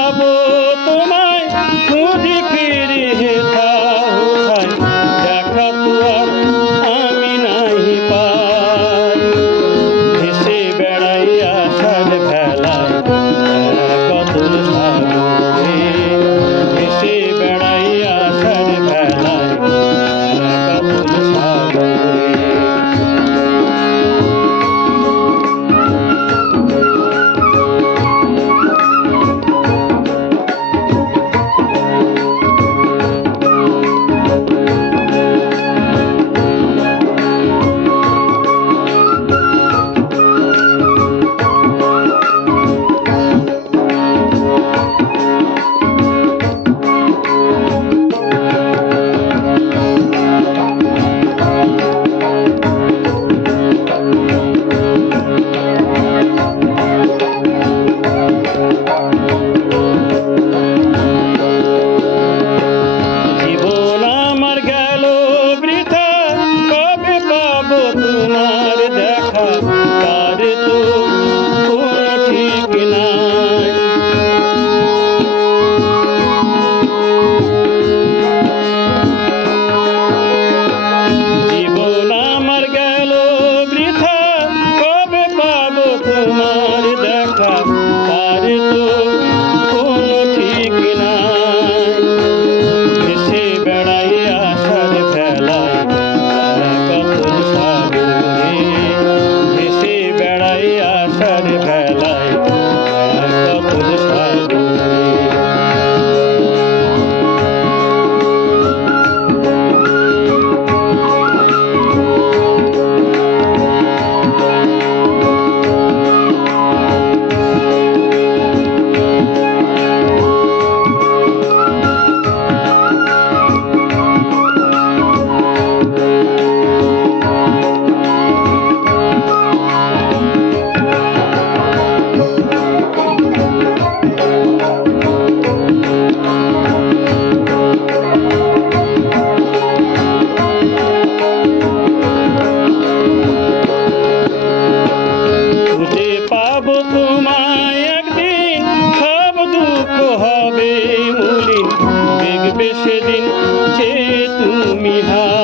যাব তোমার তোমার দেখা ঠিক নাই। জীবন আমার গেল বৃথা কবে পাবো তোমার আসবে সেদিন যে তুমি হা